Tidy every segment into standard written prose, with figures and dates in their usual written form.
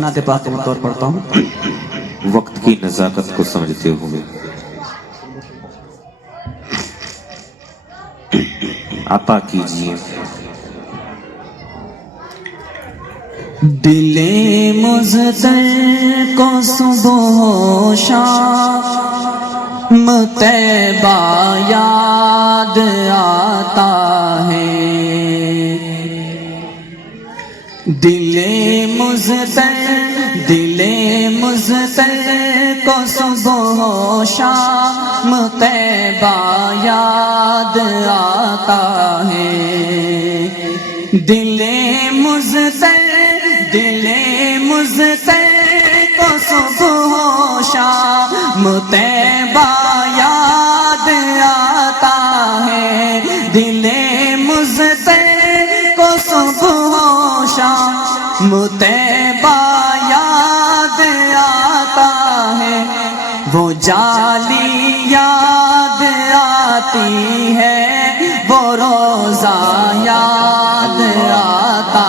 نعت پاک کے طور پڑھتا ہوں. وقت کی نزاکت کو سمجھتے ہوئے عطا کیجیے. دل مزدر کو صبح و شام طیبہ یاد آتا ہے. دل مزدر کو صبح و شام طیبہ یاد آتا ہے. دل مزدر کو صبح و شام طیبہ یاد آتا ہے. دل مزدر کو صبح و شام طیبہ یاد آتا ہے. وہ جالی یاد آتی ہے، وہ روزہ یاد آتا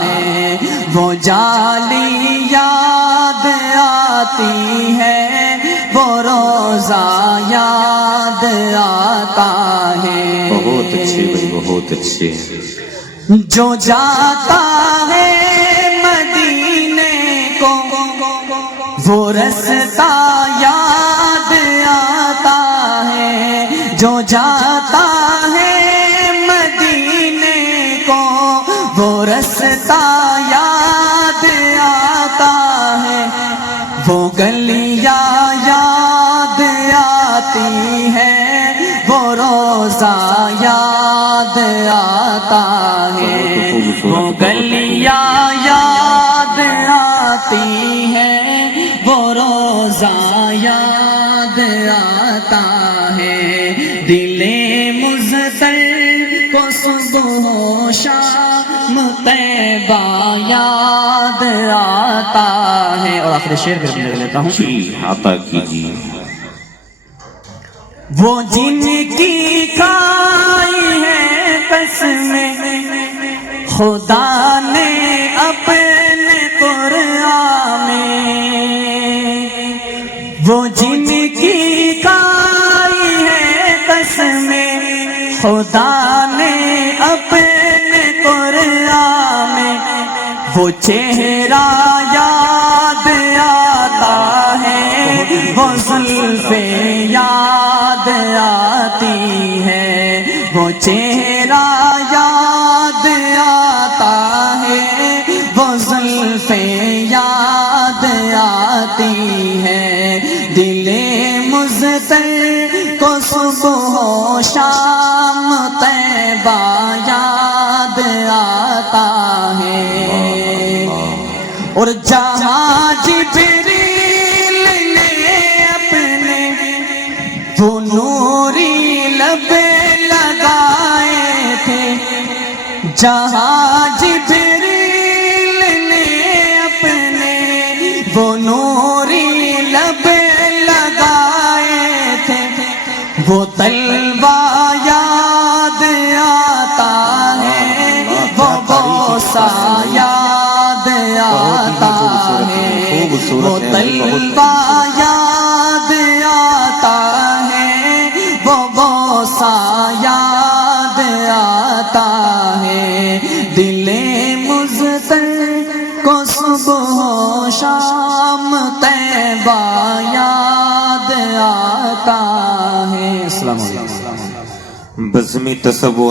ہے. وہ جالی یاد آتی ہے، وہ روزہ یاد آتا ہے. بہت اچھے بھائی، بہت اچھے. جو جاتا ہے مدینے کو وہ رستہ یاد آتا ہے. جو جاتا ہے مدینے کو وہ رستہ یاد آتا ہے. وہ گلیاں یاد آتی ہے، وہ روزہ یاد آتا ہے. وہ گلیاں یاد آتی ہے، وہ روزہ یاد آتا ہے. دل مزدر کو صبح و شام طیبہ یاد آتا ہے. اور آخری شعر پھر لے لیتا ہوں. عطا کیجیے. وہ جن کی کھائی ہے قسمیں خدا نے اپنے قرآن میں، وہ جن کی کھائی ہے قسمیں خدا نے اپنے قرآن میں. وہ چہرہ یاد آتا ہے، وہ زلفیں یاد آتی ہے. وہ چہرہ یاد آتا ہے، وہ زلفیں یاد آتی ہے. دل مزدر کو صبح و شام طیبہ یاد آتا ہے. اور جہاں جبریل نے اپنے وہ نوری لب لگائے تھے، جہاں جبریل نے اپنے وہ نوری لب لگائے تھے. وہ طلبہ یاد آتا ہے، وہ بوسہ یاد آتا ہے. وہ طلبہ یاد آتا ہے، وہ بوسہ یاد آتا ہے. دل مزدر کو صبح و شام طیبہ یاد آتا ہے. السلام علیکم. بزمی تصور